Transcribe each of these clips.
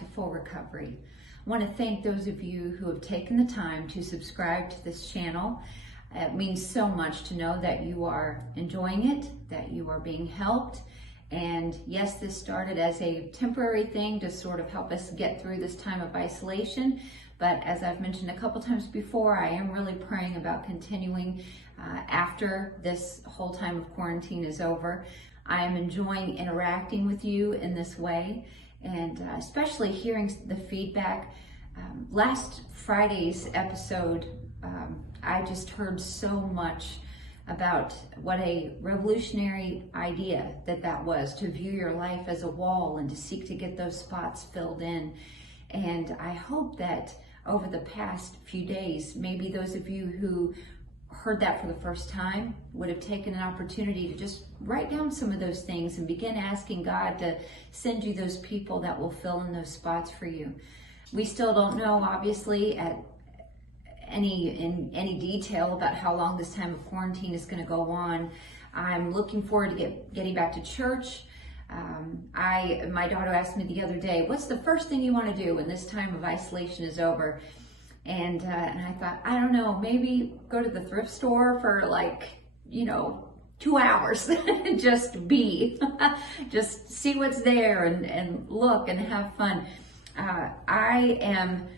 to Full Recovery. I want to thank those of you who have taken the time to subscribe to this channel. It means so much to know that you are enjoying it, that you are being helped. And yes, this started as a temporary thing to sort of help us get through this time of isolation. But as I've mentioned a couple times before, I am really praying about continuing after this whole time of quarantine is over. I am enjoying interacting with you in this way, and especially hearing the feedback. Last Friday's episode, I just heard so much about what a revolutionary idea that was, to view your life as a wall and to seek to get those spots filled in. And I hope that over the past few days, maybe those of you who heard that for the first time would have taken an opportunity to just write down some of those things and begin asking God to send you those people that will fill in those spots for you. We still don't know, obviously, in any detail about how long this time of quarantine is going to go on. I'm looking forward to getting back to church. My daughter asked me the other day, what's the first thing you want to do when this time of isolation is over? And I thought, I don't know, maybe go to the thrift store for 2 hours and just just see what's there and look and have fun. I am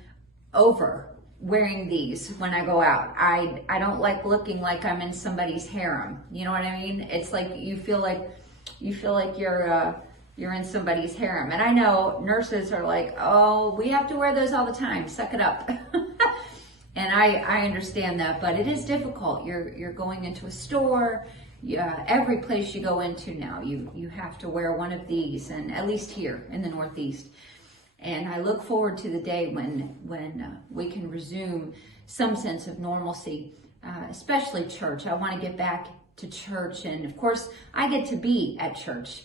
over wearing these when I go out. I don't like looking like I'm in somebody's harem. You know what I mean? It's like you feel like you're in somebody's harem. And I know nurses are like, oh, we have to wear those all the time. Suck it up. And I understand that, but it is difficult. You're going into a store. Every place you go into now, you have to wear one of these, and at least here in the Northeast. And I look forward to the day when we can resume some sense of normalcy, especially church. I want to get back to church, and of course, I get to be at church.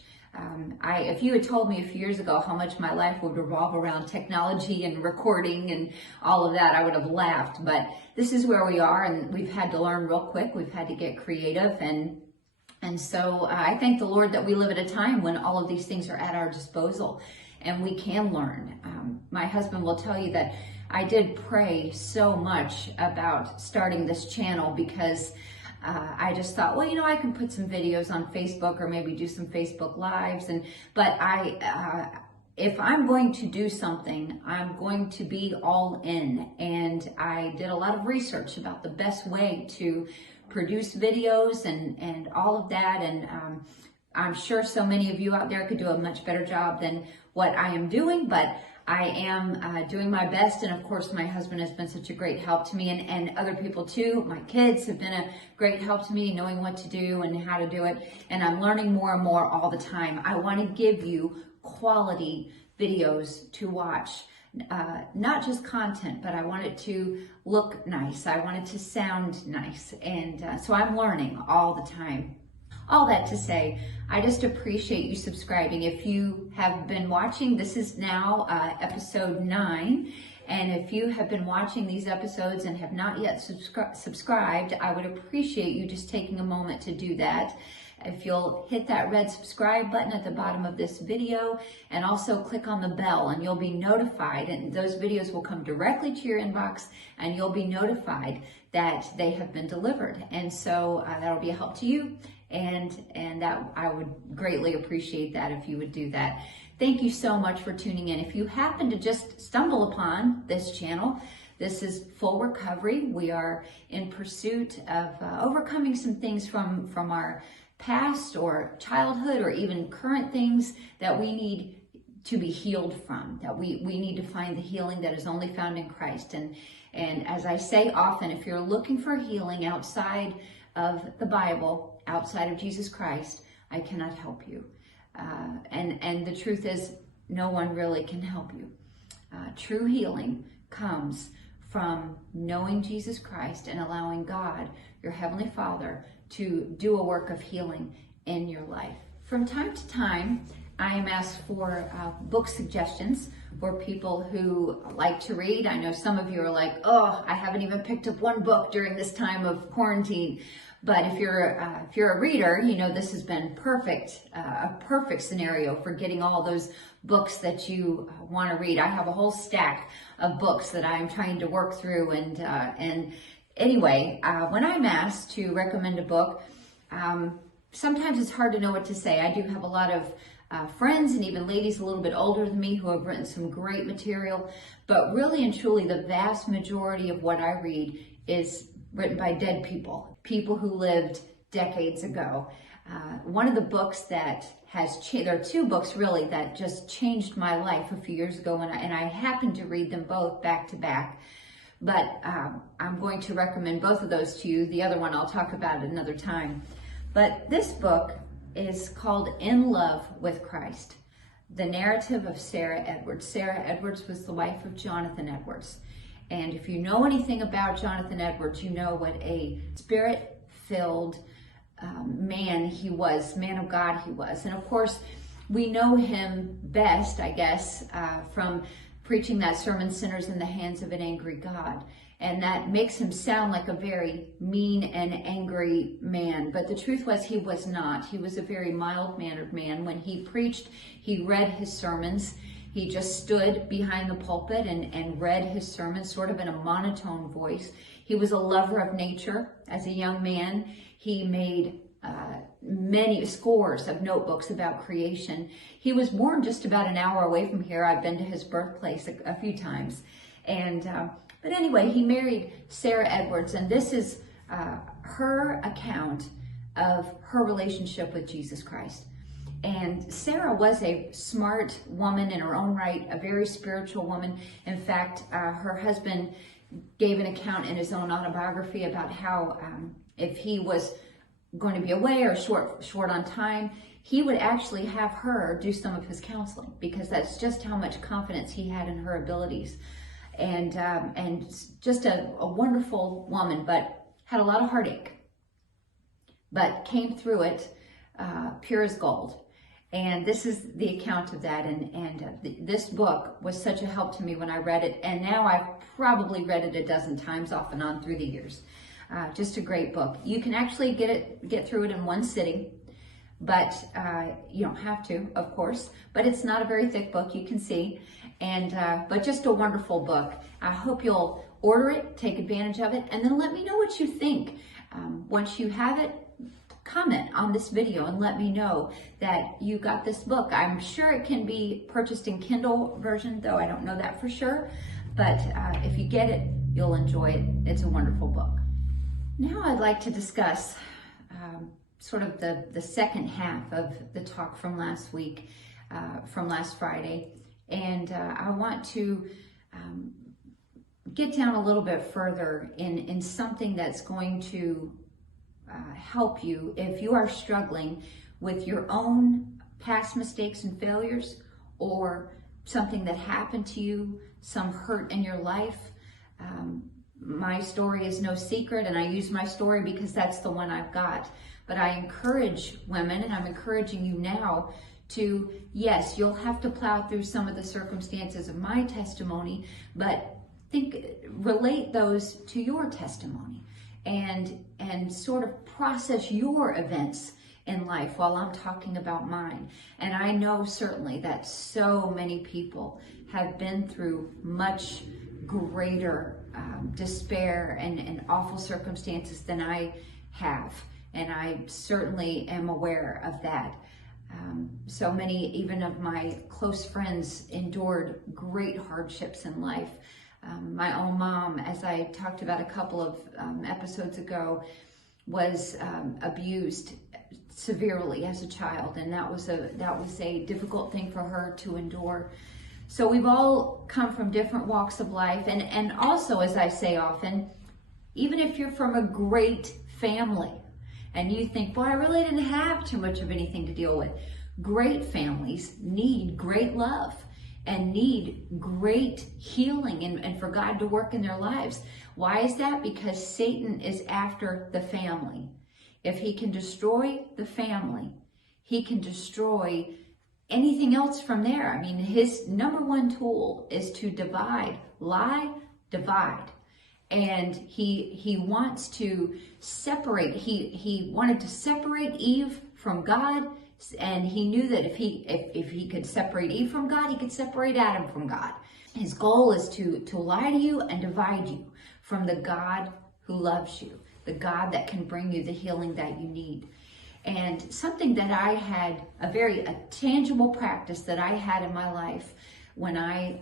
If you had told me a few years ago how much my life would revolve around technology and recording and all of that, I would have laughed. But this is where we are, and we've had to learn real quick. We've had to get creative, and so I thank the Lord that we live at a time when all of these things are at our disposal and we can learn. My husband will tell you that I did pray so much about starting this channel because I just thought, well, I can put some videos on Facebook or maybe do some Facebook Lives. But if I'm going to do something, I'm going to be all in. And I did a lot of research about the best way to produce videos and all of that. And I'm sure so many of you out there could do a much better job than what I am doing, but I am doing my best. And of course, my husband has been such a great help to me, and other people too. My kids have been a great help to me, knowing what to do and how to do it. And I'm learning more and more all the time. I want to give you quality videos to watch. Not just content, but I want it to look nice. I want it to sound nice. And so I'm learning all the time. All that to say, I just appreciate you subscribing. If you have been watching, this is now episode 9. And if you have been watching these episodes and have not yet subscribed, I would appreciate you just taking a moment to do that. If you'll hit that red subscribe button at the bottom of this video, and also click on the bell, and you'll be notified, and those videos will come directly to your inbox, and you'll be notified that they have been delivered. And so that'll be a help to you, and that I would greatly appreciate that if you would do that. Thank you so much for tuning in. If you happen to just stumble upon this channel, this is Full Recovery. We are in pursuit of overcoming some things from our past or childhood, or even current things that we need to be healed from, that we need to find the healing that is only found in Christ. And as I say often, if you're looking for healing outside of the Bible, outside of Jesus Christ, I cannot help you. And the truth is, no one really can help you. True healing comes from knowing Jesus Christ and allowing God, your Heavenly Father, to do a work of healing in your life. From time to time, I am asked for book suggestions for people who like to read. I know some of you are like, oh, I haven't even picked up one book during this time of quarantine. But if you're a reader, you know this has been perfect, a perfect scenario for getting all those books that you want to read. I have a whole stack of books that I'm trying to work through, and anyway, when I'm asked to recommend a book, sometimes it's hard to know what to say. I do have a lot of friends and even ladies a little bit older than me who have written some great material, but really and truly the vast majority of what I read is written by dead people, people who lived decades ago. One of the books that has changed, there are two books really that just changed my life a few years ago, and I happened to read them both back to back. But I'm going to recommend both of those to you. The other one I'll talk about at another time. But this book is called In Love with Christ, the narrative of Sarah Edwards. Sarah Edwards was the wife of Jonathan Edwards. And if you know anything about Jonathan Edwards, you know what a spirit-filled man he was, man of God he was. And of course, we know him best, I guess, from preaching that sermon, Sinners in the Hands of an Angry God. And that makes him sound like a very mean and angry man. But the truth was he was not. He was a very mild-mannered man. When he preached, he read his sermons. He just stood behind the pulpit and read his sermons sort of in a monotone voice. He was a lover of nature. As a young man, he made many scores of notebooks about creation. He was born just about an hour away from here. I've been to his birthplace a few times. But anyway, he married Sarah Edwards, and this is her account of her relationship with Jesus Christ. And Sarah was a smart woman in her own right, a very spiritual woman. In fact, her husband gave an account in his own autobiography about how if he was going to be away or short on time, he would actually have her do some of his counseling, because that's just how much confidence he had in her abilities. And just a wonderful woman, but had a lot of heartache, but came through it pure as gold. And this is the account of that. This book was such a help to me when I read it. And now I've probably read it a dozen times off and on through the years. Just a great book. You can actually get through it in one sitting, but you don't have to, of course. But it's not a very thick book, you can see. But just a wonderful book. I hope you'll order it, take advantage of it, and then let me know what you think. Once you have it, comment on this video and let me know that you got this book. I'm sure it can be purchased in Kindle version, though I don't know that for sure. But if you get it, you'll enjoy it. It's a wonderful book. Now I'd like to discuss sort of the second half of the talk from last week, from last Friday. And I want to get down a little bit further in something that's going to help you if you are struggling with your own past mistakes and failures, or something that happened to you, some hurt in your life. My story is no secret, and I use my story because that's the one I've got. But I encourage women, and I'm encouraging you now to, yes, you'll have to plow through some of the circumstances of my testimony, but relate those to your testimony and sort of process your events in life while I'm talking about mine. And I know certainly that so many people have been through much greater despair and awful circumstances than I have. And I certainly am aware of that. So many, even of my close friends, endured great hardships in life. My own mom, as I talked about a couple of episodes ago, was abused severely as a child, and that was a difficult thing for her to endure. So we've all come from different walks of life, and also, as I say often, even if you're from a great family and you think, well, I really didn't have too much of anything to deal with, great families need great love and need great healing and for God to work in their lives. Why is that? Because Satan is after the family. If he can destroy the family, he can destroy anything else from there. I mean, his number one tool is to divide, lie, divide. And he wants to separate. He wanted to separate Eve from God, and he knew that if he could separate Eve from God, he could separate Adam from God. His goal is to lie to you and divide you from the God who loves you, the God that can bring you the healing that you need. And something that I had, a tangible practice that I had in my life when I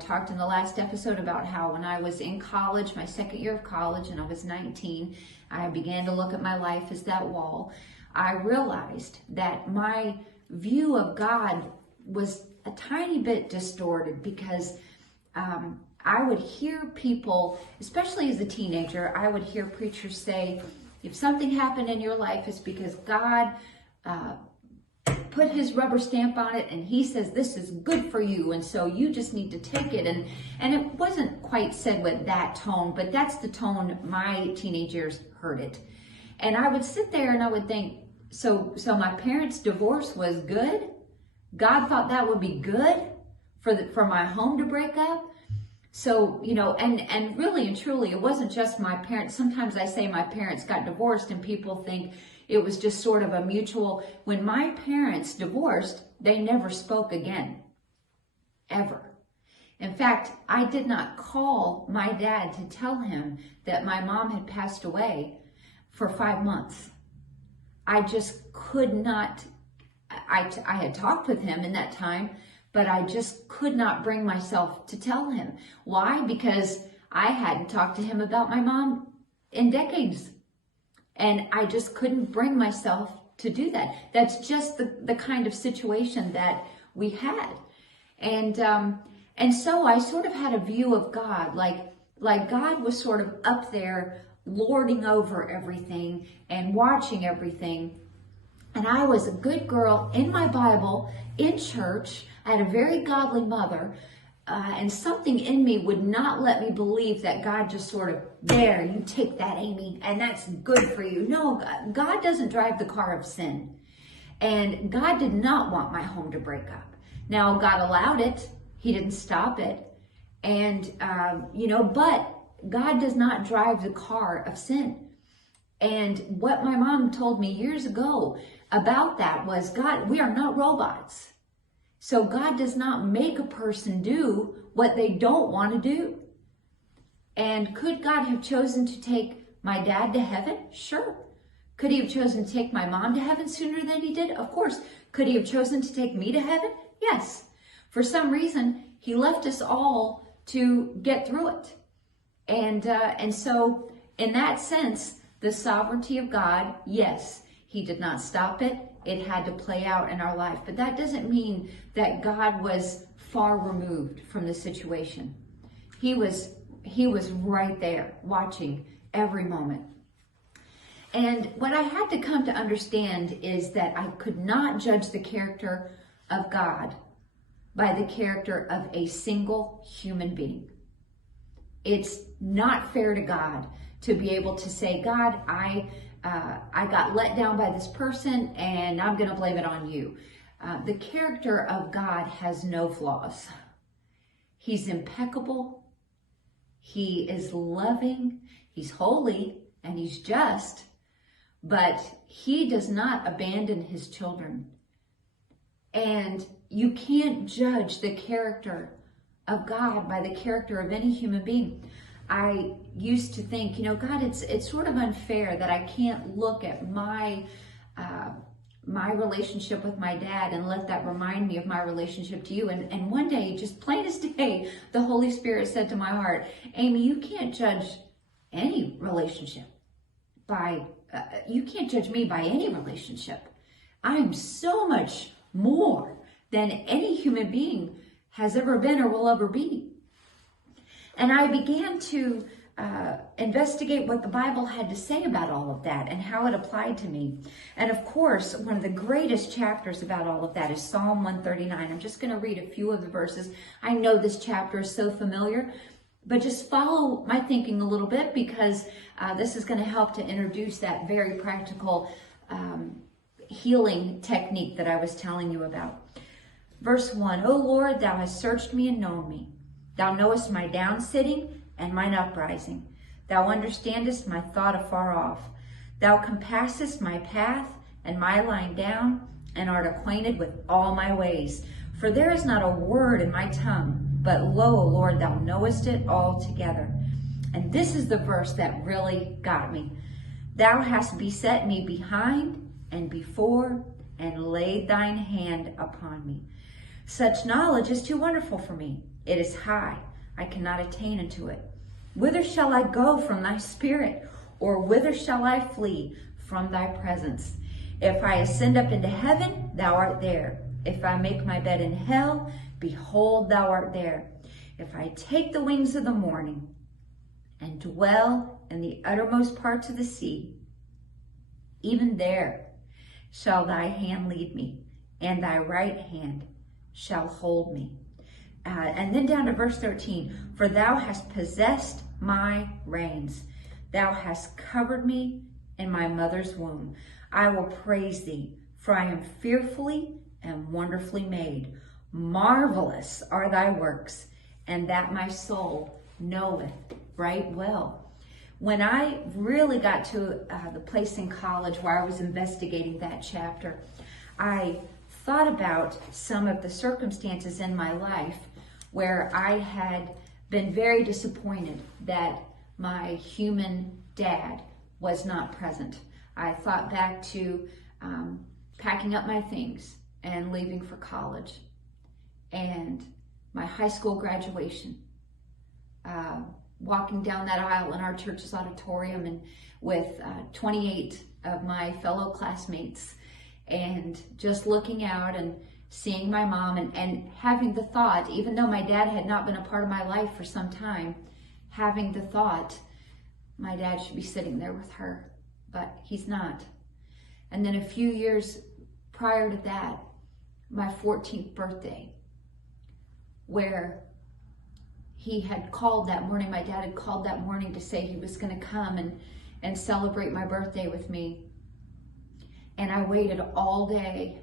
talked in the last episode about how when I was in college, my second year of college, and I was 19, I began to look at my life as that wall. I realized that my view of God was a tiny bit distorted because I would hear people, especially as a teenager, I would hear preachers say, if something happened in your life, it's because God put his rubber stamp on it and he says this is good for you, and so you just need to take it. And it wasn't quite said with that tone, but that's the tone my teenage years heard it. And I would sit there and I would think, so my parents' divorce was good? God thought that would be good for my home to break up? So, and really and truly, it wasn't just my parents. Sometimes I say my parents got divorced and people think it was just sort of a mutual. When my parents divorced, they never spoke again, ever. In fact, I did not call my dad to tell him that my mom had passed away for 5 months. I just could not. I had talked with him in that time, but I just could not bring myself to tell him. Why? Because I hadn't talked to him about my mom in decades. And I just couldn't bring myself to do that. That's just the kind of situation that we had. And so I sort of had a view of God, like God was sort of up there lording over everything and watching everything. And I was a good girl in my Bible, in church. I had a very godly mother, and something in me would not let me believe that God just sort of, there, you take that, Amy, and that's good for you. No, God doesn't drive the car of sin. And God did not want my home to break up. Now, God allowed it. He didn't stop it. And, but God does not drive the car of sin. And what my mom told me years ago about that was, God, we are not robots. So God does not make a person do what they don't want to do. And could God have chosen to take my dad to heaven? Sure. Could he have chosen to take my mom to heaven sooner than he did? Of course. Could he have chosen to take me to heaven? Yes. For some reason, he left us all to get through it. And so in that sense, the sovereignty of God, yes, he did not stop it. It had to play out in our life. But that doesn't mean that God was far removed from the situation. He was right there watching every moment. And what I had to come to understand is that I could not judge the character of God by the character of a single human being. It's not fair to God to be able to say, God, I got let down by this person and I'm going to blame it on you. The character of God has no flaws. He's impeccable. He is loving. He's holy and he's just, but he does not abandon his children. And you can't judge the character of God by the character of any human being. I used to think, God, it's sort of unfair that I can't look at my relationship with my dad and let that remind me of my relationship to you. And one day, just plain as day, the Holy Spirit said to my heart, Amy, you can't judge any relationship you can't judge me by any relationship. I'm so much more than any human being has ever been or will ever be. And I began to investigate what the Bible had to say about all of that and how it applied to me. And of course, one of the greatest chapters about all of that is Psalm 139. I'm just going to read a few of the verses. I know this chapter is so familiar, but just follow my thinking a little bit because this is going to help to introduce that very practical healing technique that I was telling you about. Verse 1, O Lord, thou hast searched me and known me. Thou knowest my down sitting and mine uprising. Thou understandest my thought afar off. Thou compassest my path and my lying down, and art acquainted with all my ways. For there is not a word in my tongue, but lo, O Lord, thou knowest it altogether. And this is the verse that really got me. Thou hast beset me behind and before, and laid thine hand upon me. Such knowledge is too wonderful for me. It is high. I cannot attain unto it. Whither shall I go from thy spirit? Or whither shall I flee from thy presence? If I ascend up into heaven, thou art there. If I make my bed in hell, behold, thou art there. If I take the wings of the morning and dwell in the uttermost parts of the sea, even there shall thy hand lead me, and thy right hand shall hold me. And then down to verse 13, for thou hast possessed my reins. Thou hast covered me in my mother's womb. I will praise thee, for I am fearfully and wonderfully made. Marvelous are thy works, and that my soul knoweth right well. When I really got to the place in college where I was investigating that chapter, I thought about some of the circumstances in my life where I had been very disappointed that my human dad was not present. I thought back to packing up my things and leaving for college, and my high school graduation, walking down that aisle in our church's auditorium and with 28 of my fellow classmates, and just looking out and seeing my mom and having the thought, even though my dad had not been a part of my life for some time, having the thought, my dad should be sitting there with her, but he's not. And then a few years prior to that, my 14th birthday, where he had called that morning, my dad had called that morning to say he was going to come and celebrate my birthday with me. And I waited all day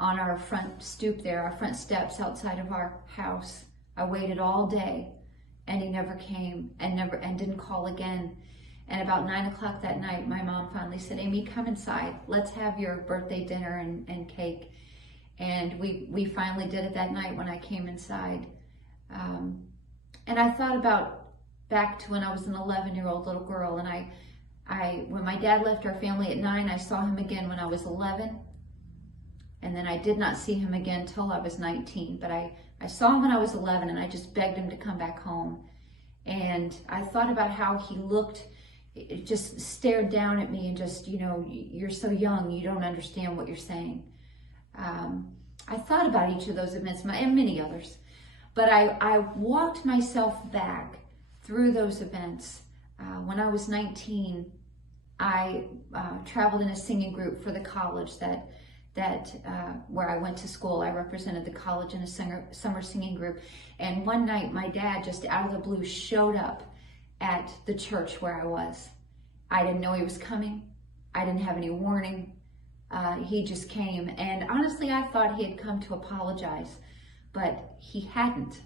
on our front stoop there, our front steps outside of our house. I waited all day, and he never came and didn't call again. And about 9 o'clock that night, my mom finally said, Amy, come inside. Let's have your birthday dinner and cake. And we finally did it that night when I came inside. And I thought about back to when I was an 11-year-old little girl. And when my dad left our family at 9, I saw him again when I was 11. And then I did not see him again till I was 19. But I saw him when I was 11, and I just begged him to come back home. And I thought about how he looked, just stared down at me and just, you're so young, you don't understand what you're saying. I thought about each of those events and many others. But I walked myself back through those events. When I was 19, I traveled in a singing group for the college that where I went to school. I represented the college in a summer singing group. And one night, my dad, just out of the blue, showed up at the church where I was. I didn't know he was coming. I didn't have any warning. He just came. And honestly, I thought he had come to apologize, but he hadn't.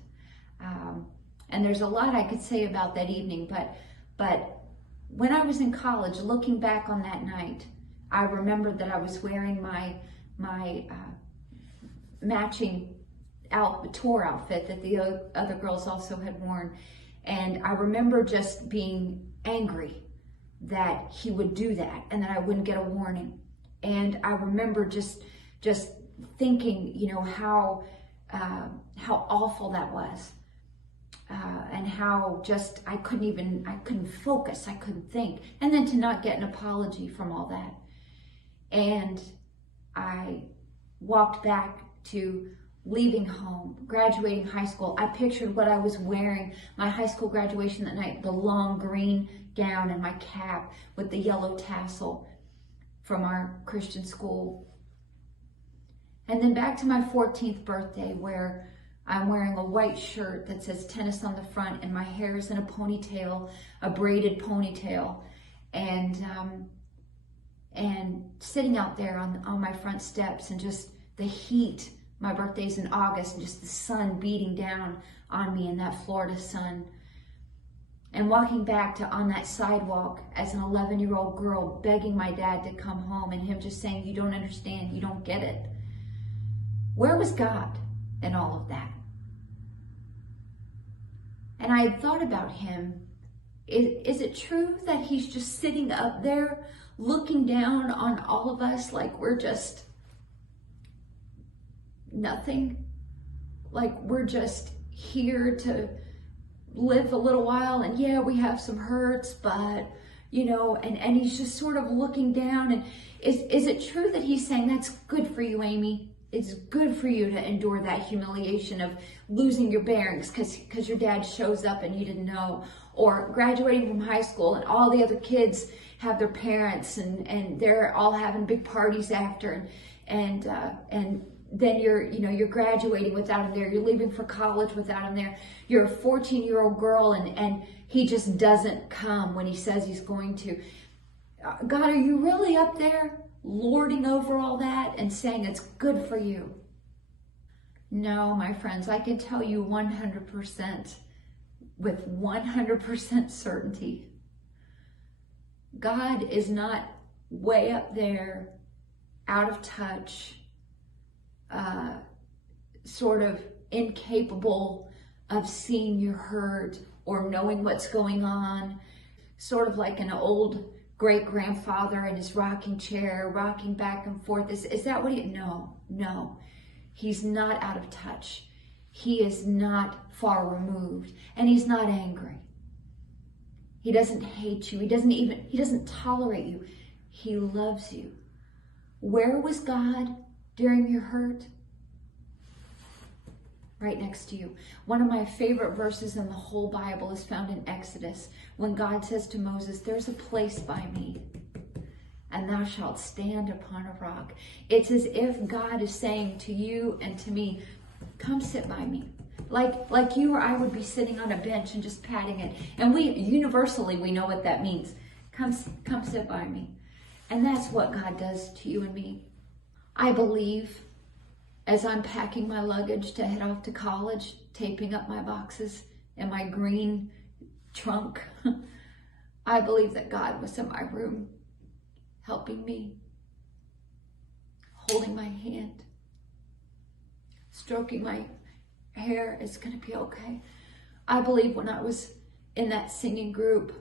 And there's a lot I could say about that evening, but when I was in college, looking back on that night, I remembered that I was wearing my matching tour outfit that the other girls also had worn. And I remember just being angry that he would do that and that I wouldn't get a warning. And I remember just thinking, how awful that was. And how just I couldn't focus, I couldn't think. And then to not get an apology from all that. And I walked back to leaving home, graduating high school. I pictured what I was wearing, my high school graduation that night, the long green gown and my cap with the yellow tassel from our Christian school. And then back to my 14th birthday, where I'm wearing a white shirt that says tennis on the front, and my hair is in a ponytail, a braided ponytail, and sitting out there on my front steps, and just the heat. My birthday's in August, and just the sun beating down on me in that Florida sun. And walking back to on that sidewalk as an 11-year-old girl begging my dad to come home and him just saying, you don't understand, you don't get it. Where was God in all of that? And I had thought about him. Is it true that he's just sitting up there looking down on all of us like we're just nothing? Like we're just here to live a little while, and yeah, we have some hurts, but you know, and he's just sort of looking down. And is it true that he's saying, that's good for you, Amy? It's good for you to endure that humiliation of losing your bearings because your dad shows up and you didn't know, or graduating from high school and all the other kids have their parents and they're all having big parties after, and then you're graduating without him there. You're leaving for college without him there. You're a 14-year-old girl and he just doesn't come when he says he's going to. God, are you really up there lording over all that and saying it's good for you? No, my friends, I can tell you 100% with 100% certainty. God is not way up there, out of touch, sort of incapable of seeing your hurt or knowing what's going on, sort of like an old great-grandfather in his rocking chair, rocking back and forth. Is that what he, no. He's not out of touch. He is not far removed, and he's not angry. He doesn't hate you. He doesn't tolerate you. He loves you. Where was God during your hurt? Right next to you. One of my favorite verses in the whole Bible is found in Exodus, when God says to Moses, there's a place by me, and thou shalt stand upon a rock. It's as if God is saying to you and to me, come sit by me. Like you or I would be sitting on a bench and just patting it. And we universally know what that means. Come sit by me. And that's what God does to you and me. I believe, as I'm packing my luggage to head off to college, taping up my boxes in my green trunk, I believe that God was in my room, helping me, holding my hand, stroking my hair. It's going to be okay. I believe when I was in that singing group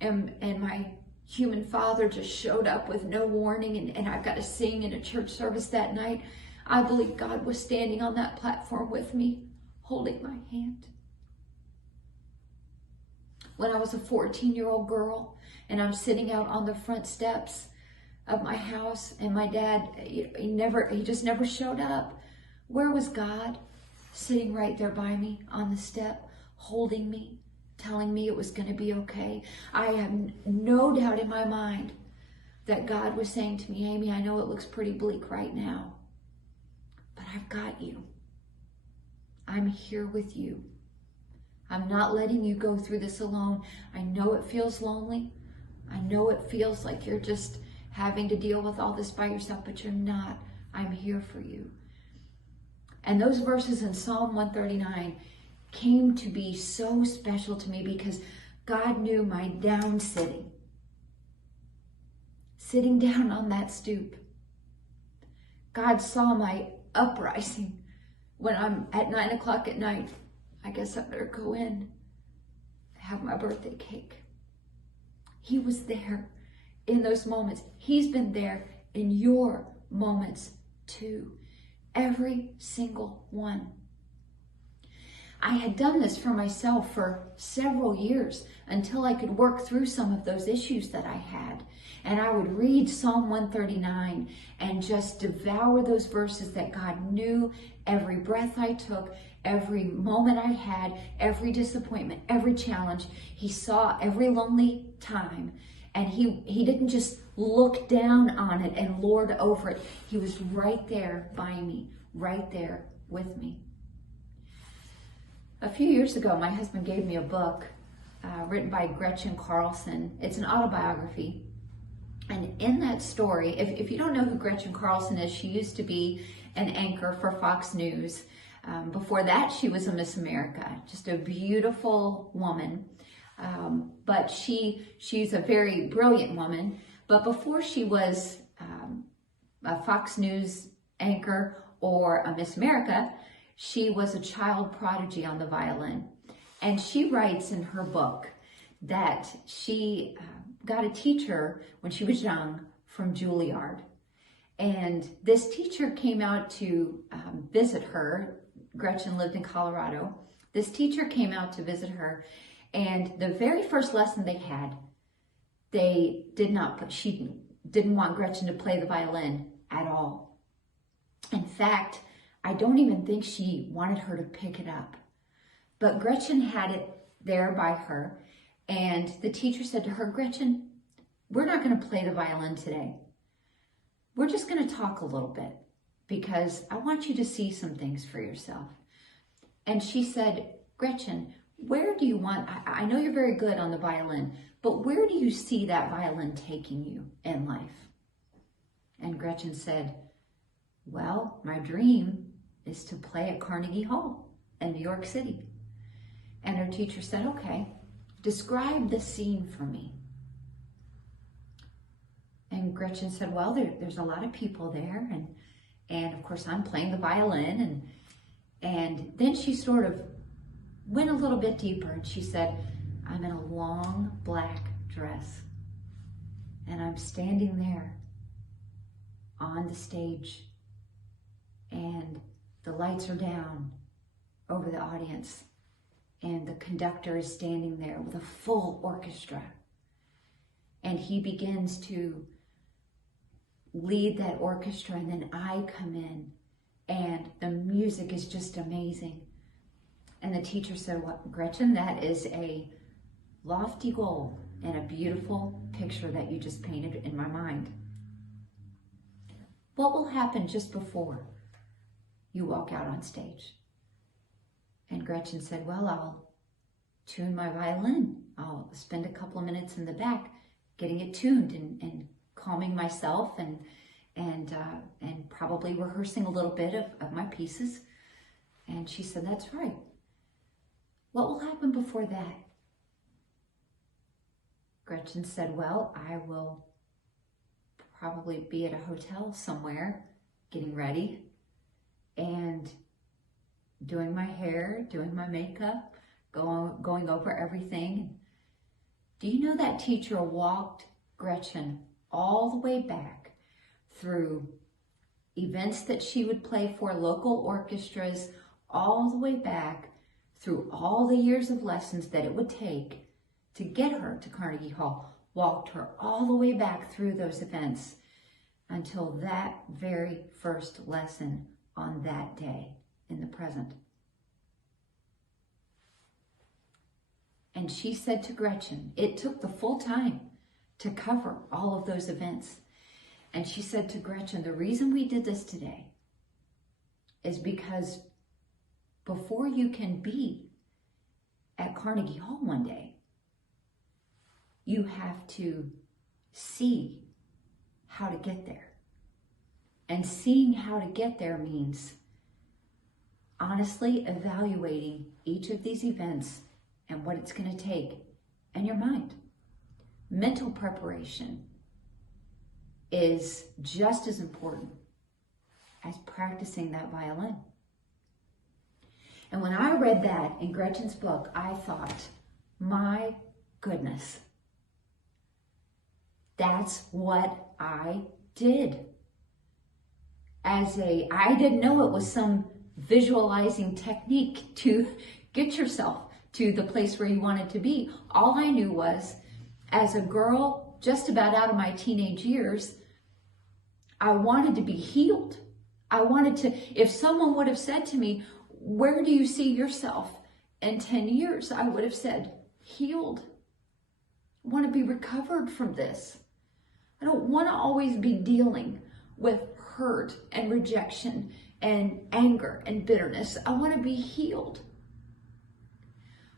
and my human father just showed up with no warning and I've got to sing in a church service that night, I believe God was standing on that platform with me, holding my hand. When I was a 14-year-old girl and I'm sitting out on the front steps of my house and my dad, he just never showed up. Where was God? Sitting right there by me on the step, holding me, telling me it was going to be okay. I have no doubt in my mind that God was saying to me, Amy, I know it looks pretty bleak right now, but I've got you. I'm here with you. I'm not letting you go through this alone. I know it feels lonely. I know it feels like you're just having to deal with all this by yourself, but you're not. I'm here for you. And those verses in Psalm 139 came to be so special to me because God knew my down sitting down on that stoop. God saw my uprising when I'm at 9 o'clock at night. I guess I better go in, have my birthday cake. He was there in those moments. He's been there in your moments too. Every single one. I had done this for myself for several years until I could work through some of those issues that I had. And I would read Psalm 139 and just devour those verses that God knew every breath I took, every moment I had, every disappointment, every challenge. He saw every lonely time. And he didn't just look down on it and lord over it. He was right there by me, right there with me. A few years ago, my husband gave me a book written by Gretchen Carlson. It's an autobiography. And in that story, if you don't know who Gretchen Carlson is, she used to be an anchor for Fox News. Before that, she was a Miss America, just a beautiful woman. But she's a very brilliant woman. But before she was a Fox News anchor or a Miss America, she was a child prodigy on the violin. And she writes in her book that she got a teacher when she was young from Juilliard. And this teacher came out to visit her. Gretchen lived in Colorado. This teacher came out to visit her, and the very first lesson they had, she didn't want Gretchen to play the violin at all. In fact, I don't even think she wanted her to pick it up. But Gretchen had it there by her, and the teacher said to her, "Gretchen, we're not going to play the violin today. We're just going to talk a little bit because I want you to see some things for yourself." And she said, "Gretchen, where do you want, I know you're very good on the violin, but where do you see that violin taking you in life?" And Gretchen said, "Well, my dream is to play at Carnegie Hall in New York City." And her teacher said, "Okay, describe the scene for me." And Gretchen said, "Well, there's a lot of people there, and of course I'm playing the violin." And then she sort of went a little bit deeper, and she said, "I'm in a long black dress, and I'm standing there on the stage, and the lights are down over the audience, and the conductor is standing there with a full orchestra, and he begins to lead that orchestra, and then I come in, and the music is just amazing." And the teacher said, "Well, Gretchen, that is a lofty goal and a beautiful picture that you just painted in my mind. What will happen just before you walk out on stage?" And Gretchen said, "Well, I'll tune my violin. I'll spend a couple of minutes in the back getting it tuned and calming myself and probably rehearsing a little bit of my pieces." And she said, "That's right. What will happen before that?" Gretchen said, "Well, I will probably be at a hotel somewhere getting ready and doing my hair, doing my makeup, going over everything." Do you know that teacher walked Gretchen all the way back through events that she would play for local orchestras, all the way back through all the years of lessons that it would take to get her to Carnegie Hall, walked her all the way back through those events until that very first lesson on that day in the present. And she said to Gretchen, it took the full time to cover all of those events. And she said to Gretchen, "The reason we did this today is because before you can be at Carnegie Hall one day, you have to see how to get there. And seeing how to get there means honestly evaluating each of these events and what it's going to take in your mind. Mental preparation is just as important as practicing that violin." And when I read that in Gretchen's book, I thought, my goodness, that's what I did. I didn't know it was some visualizing technique to get yourself to the place where you wanted to be. All I knew was, as a girl just about out of my teenage years, I wanted to be healed. I wanted to, if someone would have said to me, "Where do you see yourself in 10 years?" I would have said, healed. I want to be recovered from this. I don't want to always be dealing with hurt and rejection and anger and bitterness. I want to be healed.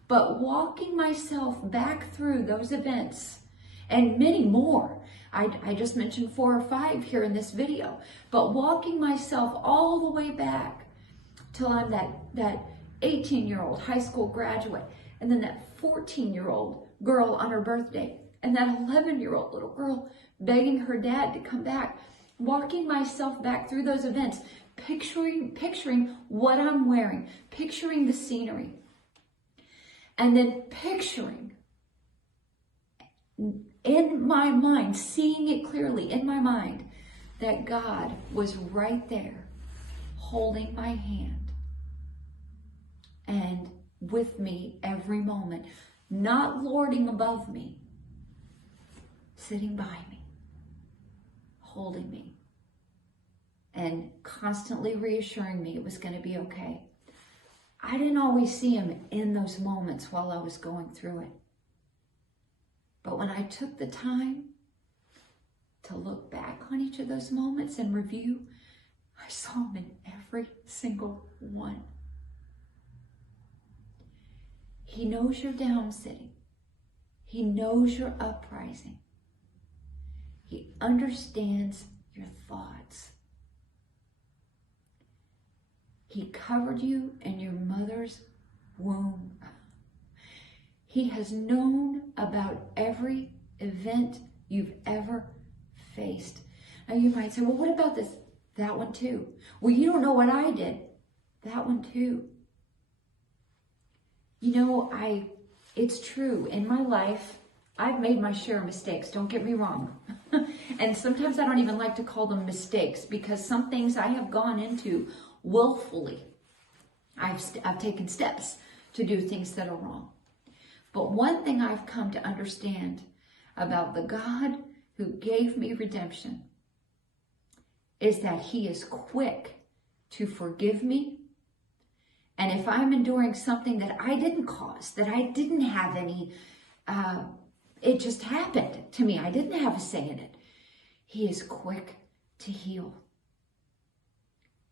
But walking myself back through those events and many more, I just mentioned 4 or 5 here in this video, but walking myself all the way back till I'm that 18-year-old high school graduate, and then that 14-year-old girl on her birthday, and that 11-year-old little girl begging her dad to come back, walking myself back through those events, picturing what I'm wearing, picturing the scenery, and then picturing in my mind, seeing it clearly in my mind, that God was right there holding my hand and with me every moment, not lording above me, sitting by me, holding me, and constantly reassuring me it was going to be okay. I didn't always see him in those moments while I was going through it. But when I took the time to look back on each of those moments and review, I saw him in every single one. He knows your down sitting. He knows your uprising. He understands your thoughts. He covered you in your mother's womb. He has known about every event you've ever faced. Now you might say, well, what about this? That one too. Well, you don't know what I did. That one too. You know, it's true. In my life, I've made my share of mistakes. Don't get me wrong. And sometimes I don't even like to call them mistakes, because some things I have gone into willfully. I've taken steps to do things that are wrong. But one thing I've come to understand about the God who gave me redemption is that he is quick to forgive me. And if I'm enduring something that I didn't cause, that I didn't have any, it just happened to me, I didn't have a say in it, he is quick to heal.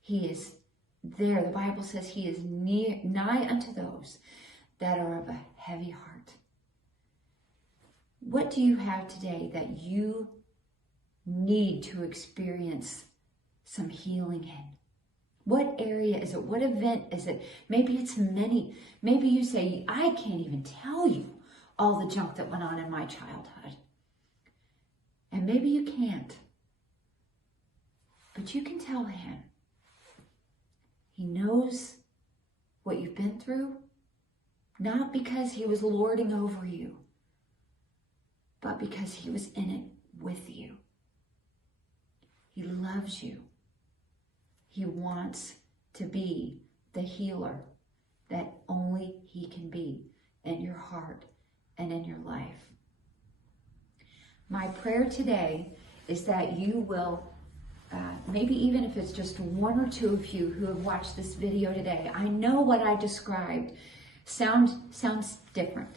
He is there. The Bible says he is nigh unto those that are of a heavy heart. What do you have today that you need to experience some healing in? What area is it? What event is it? Maybe it's many. Maybe you say, I can't even tell you all the junk that went on in my childhood. And maybe you can't. But you can tell him. He knows what you've been through, not because he was lording over you, but because he was in it with you. He loves you. He wants to be the healer that only he can be in your heart and in your life. My prayer today is that you will, maybe even if it's just one or two of you who have watched this video today, I know what I described sounds different.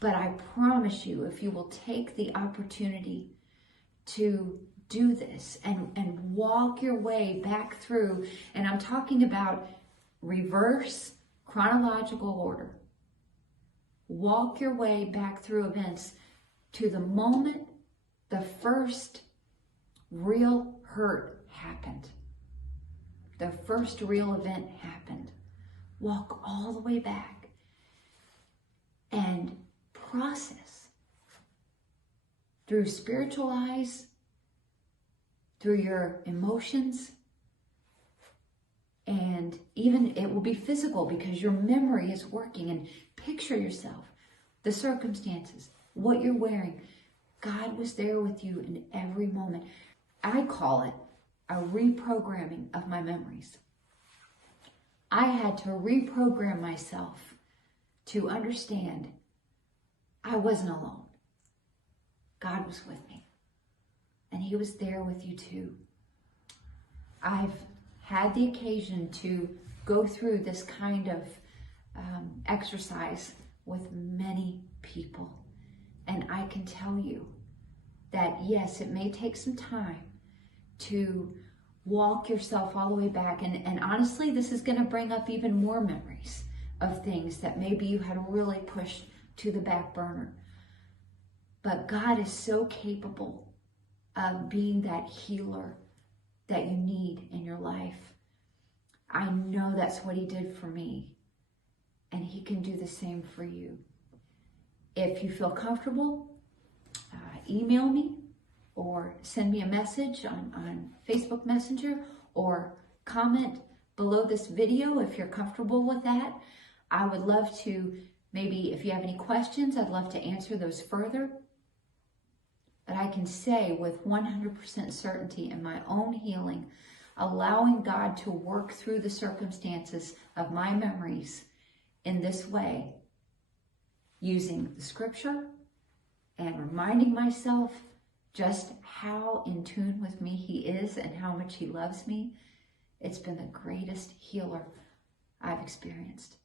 But I promise you, if you will take the opportunity to do this and walk your way back through, and I'm talking about reverse chronological order. Walk your way back through events to the moment the first real hurt happened. The first real event happened. Walk all the way back and process through spiritual eyes, through your emotions, and even it will be physical because your memory is working, and picture yourself, the circumstances, what you're wearing. God was there with you in every moment. I call it a reprogramming of my memories. I had to reprogram myself to understand I wasn't alone. God was with me. And he was there with you too. I've had the occasion to go through this kind of exercise with many people. And I can tell you that yes, it may take some time to walk yourself all the way back. And honestly, this is going to bring up even more memories of things that maybe you had really pushed to the back burner. But God is so capable of being that healer that you need in your life. I know that's what he did for me, and he can do the same for you. If you feel comfortable, email me or send me a message on Facebook Messenger, or comment below this video if you're comfortable with that. I would love to, maybe if you have any questions, I'd love to answer those further. But I can say with 100% certainty in my own healing, allowing God to work through the circumstances of my memories in this way, using the scripture and reminding myself just how in tune with me he is and how much he loves me, it's been the greatest healer I've experienced.